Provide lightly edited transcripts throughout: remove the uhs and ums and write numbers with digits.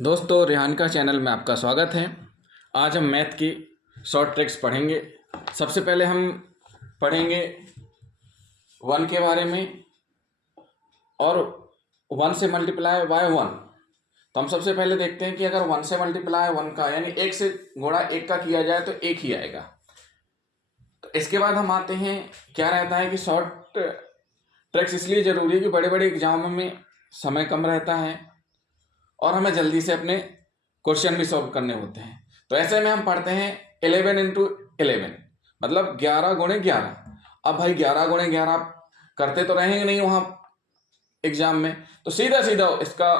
दोस्तों, रेहान का चैनल में आपका स्वागत है। आज हम मैथ की शॉर्ट ट्रिक्स पढ़ेंगे। सबसे पहले हम पढ़ेंगे 1 के बारे में और 1 से मल्टीप्लाई बाय 1। तो हम सबसे पहले देखते हैं कि अगर 1 से मल्टीप्लाई 1 का यानी 1 से गुणा 1 का किया जाए तो 1 ही आएगा। तो इसके बाद हम आते हैं, क्या रहता है कि शॉर्ट ट्रिक्स इसलिए ज़रूरी है कि बड़े बड़े एग्जामों में समय कम रहता है और हमें जल्दी से अपने क्वेश्चन भी सॉल्व करने होते हैं। तो ऐसे में हम पढ़ते हैं 11 इंटू 11 मतलब 11 गुणे 11। अब भाई 11 गुणे 11 करते तो रहेंगे नहीं वहाँ एग्जाम में, तो सीधा सीधा इसका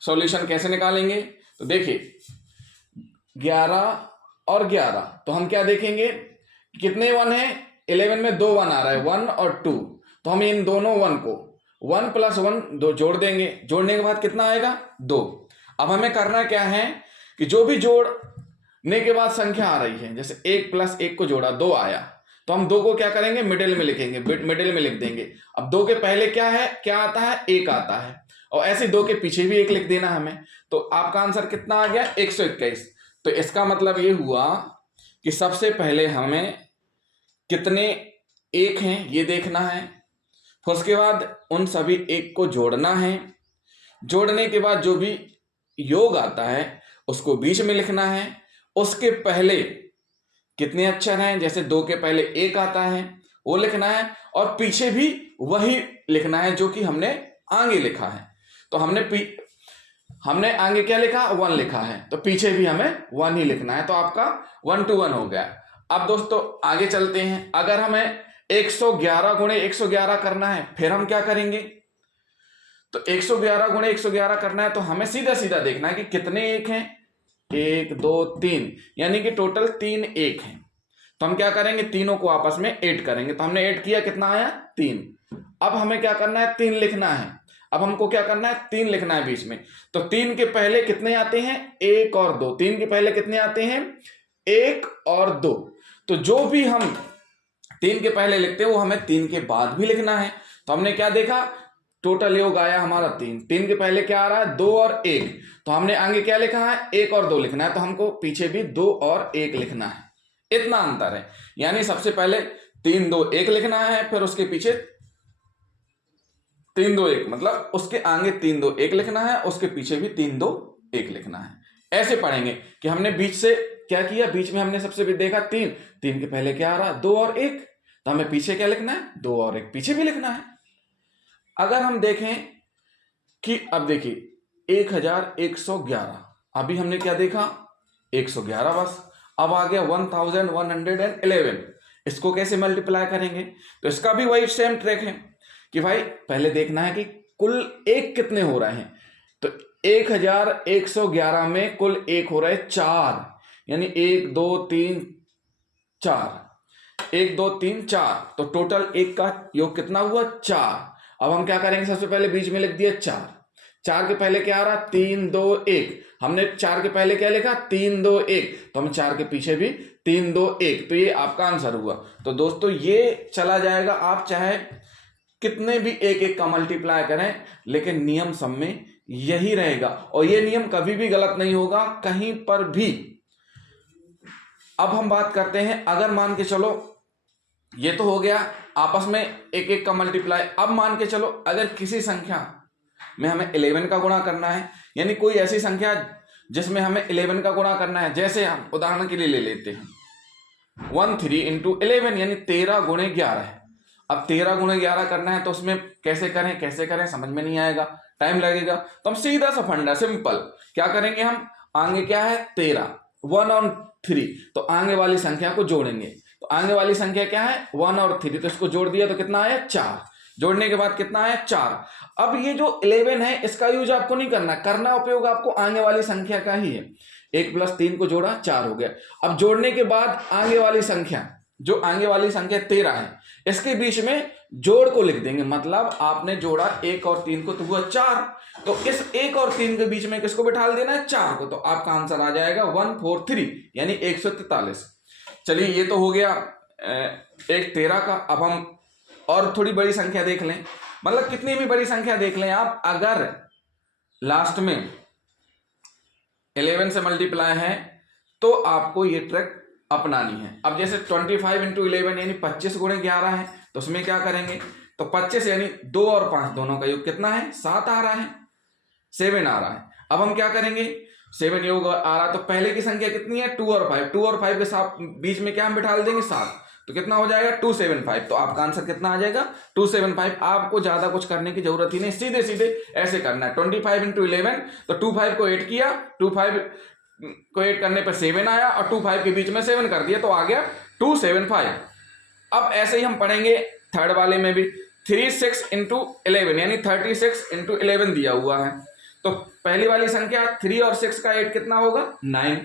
सॉल्यूशन कैसे निकालेंगे। तो देखिए 11 और 11, तो हम क्या देखेंगे कितने 1 है। 11 में 2 1 आ रहा है, 1 और 2, तो हम इन दोनों 1 को 1 + 1 2 जोड़ देंगे। जोड़ने के बाद कितना आएगा 2। अब हमें करना क्या है कि जो भी जोड़ने के बाद संख्या आ रही है, जैसे 1 + 1 को जोड़ा 2 आया, तो हम 2 को क्या करेंगे मिडिल में लिखेंगे, मिडिल में लिख देंगे। अब 2 के पहले क्या है, क्या आता है 1 आता है, और ऐसे 2 के पीछे भी 1 लिख देना हमें। तो आपका आंसर कितना आ गया 121। तो इसका मतलब ये हुआ कि सबसे पहले हमें कितने 1 हैं ये देखना है, फिर उसके बाद उन सभी 1 को जोड़ना है। जोड़ने के बाद जो भी योग आता है उसको बीच में लिखना है। उसके पहले कितने अक्षर हैं, जैसे 2 के पहले 1 आता है वो लिखना है, और पीछे भी वही लिखना है जो कि हमने आगे लिखा है। तो हमने आगे क्या लिखा 1 लिखा है, तो पीछे भी हमें 1 ही लिखना है। तो आपका 1 to 1 हो गया। अब दोस्तों आगे चलते हैं। अगर हमें 111 गुणे 111 करना है, फिर हम क्या करेंगे, तो 111 गुणे 111 करना है तो हमें सीधा सीधा देखना है कि कितने 1 हैं, 1 2 3, यानी कि टोटल 3 1 हैं। तो हम क्या करेंगे, तीनों को आपस में ऐड करेंगे। तो हमने ऐड किया, कितना आया 3। अब हमें क्या करना है 3 लिखना है। अब हमको क्या करना है 3 लिखना है बीच में। तो 3 के पहले कितने आते हैं 1 और 2। 3 के पहले कितने आते हैं 1 और 2। तो जो भी हम 3 के पहले लिखते हैं वो हमें 3 के बाद भी लिखना है। तो हमने क्या देखा, टोटल योग आया हमारा 3। 3 के पहले क्या आ रहा है 2 और 1, तो हमने आगे क्या लिखा है 1 और 2 लिखना है, तो हमको पीछे भी 2 और 1 लिखना है। इतना अंतर है, यानी सबसे पहले 3 2 1 लिखना है, फिर उसके पीछे 3 2 1 मतलब उसके आगे 3 2 1 लिखना है, उसके पीछे भी 3 2 1 लिखना है। ऐसे पढ़ेंगे कि हमने बीच से क्या किया, बीच में हमने सबसे देखा 3 के पहले क्या आ रहा है 2 और 1, तो हमें पीछे क्या लिखना है 2 और 1 पीछे भी लिखना है। अगर हम देखें कि अब देखिए 1111, अभी हमने क्या देखा 111 बस। अब आ गया 1111, इसको कैसे मल्टीप्लाई करेंगे। तो इसका भी वही सेम ट्रिक है कि भाई पहले देखना है कि कुल 1 कितने हो रहे हैं। तो 1111 में कुल 1 हो रहे हैं 4, यानी 1 2 3 4, 1 2 3 4, तो टोटल 1 का योग कितना हुआ 4। अब हम क्या करेंगे, सबसे पहले बीच में लिख दिया 4। 4 के पहले क्या आ रहा 3 2 1, हमने 4 के पहले क्या लिखा 3 2 1, तो हम 4 के पीछे भी 3 2 1, तो ये आपका आंसर हुआ। तो दोस्तों ये चला जाएगा, आप चाहे कितने भी 1 1 का मल्टीप्लाई करें, लेकिन नियम सब में यही रहेगा, और ये नियम कभी भी गलत नहीं होगा कहीं पर भी। अब हम बात करते हैं, अगर मान के चलो ये तो हो गया आपस में 1 1 का मल्टीप्लाई। अब मान के चलो अगर किसी संख्या में हमें 11 का गुणा करना है, यानी कोई ऐसी संख्या जिसमें हमें 11 का गुणा करना है, जैसे हम उदाहरण के लिए ले लेते हैं 13 इंटू 11 यानी 13 गुणे 11 है। अब 13 गुणे 11 करना है तो उसमें कैसे करें समझ में नहीं आएगा, टाइम लगेगा। तो हम सीधा सा फंडा सिंपल क्या करेंगे, हम आगे क्या है 13 1 और 3, तो आगे वाली संख्या को जोड़ेंगे। तो आगे वाली संख्या क्या है 1 और 3, तो इसको जोड़ दिया तो कितना आया 4। जोड़ने के बाद कितना आया 4। अब ये जो 11 है इसका यूज आपको नहीं करना उपयोग आपको आगे वाली संख्या का ही है। 1 + 3 को जोड़ा 4 हो गया। अब जोड़ने के बाद आगे वाली संख्या, जो आगे वाली संख्या 13 है, इसके बीच में जोड़ को लिख देंगे, मतलब आपने जोड़ा 1 और 3 को तो हुआ 4, तो इस 1 और 3 के बीच में किसको बिठा देना है 4 को, तो आपका आंसर आ जाएगा 143 यानी 143। चलिए ये तो हो गया एक 13 का। अब हम और थोड़ी बड़ी संख्या देख लें, मतलब कितनी भी बड़ी संख्या देख लें आप, अगर लास्ट में 11 से मल्टीप्लाई है तो आपको ये ट्रिक अपनानी है। अब जैसे 25 इंटू 11 यानी 25 गुणे 11 है, तो उसमें क्या करेंगे, तो 25 यानी 2 और 5 दोनों का योग कितना है, 7 आ रहा है, 7 आ रहा है। अब हम क्या करेंगे, 7 योग आ रहा, तो पहले की संख्या कितनी है, 2 और 5, 2 और 5 के साथ बीच में क्या हम बिठा देंगे, 7, तो कितना हो जाएगा 275। तो आपका आंसर कितना आ जाएगा 275। आपको ज्यादा कुछ करने की जरूरत ही नहीं, सीधे सीधे ऐसे करना है। 25 इंटू 11, तो 25 को 8 किया, 25 को 8 करने पर 7 आया और 25 के बीच में 7 कर दिया तो आ गया 275। अब ऐसे ही हम पढ़ेंगे थर्ड वाले में भी, 36 इंटू 11 यानी 36 इंटू 11 दिया हुआ है, तो पहली वाली संख्या 3 और 6 का 8 कितना होगा 9।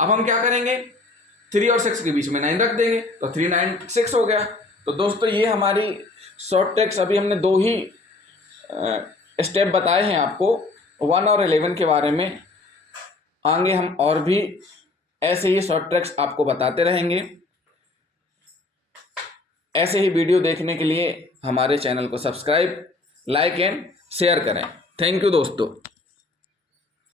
अब हम क्या करेंगे, 3 और 6 के बीच में 9 रख देंगे तो 3 9 6 हो गया। तो दोस्तों ये हमारी शॉर्ट ट्रिक्स, अभी हमने 2 ही स्टेप बताए हैं आपको 1 और 11 के बारे में। आगे हम और भी ऐसे ही शॉर्ट ट्रिक्स आपको बताते रहेंगे। ऐसे ही वीडियो देखने के लिए हमारे चैनल को सब्सक्राइब, लाइक एंड शेयर करें। थैंक यू दोस्तों।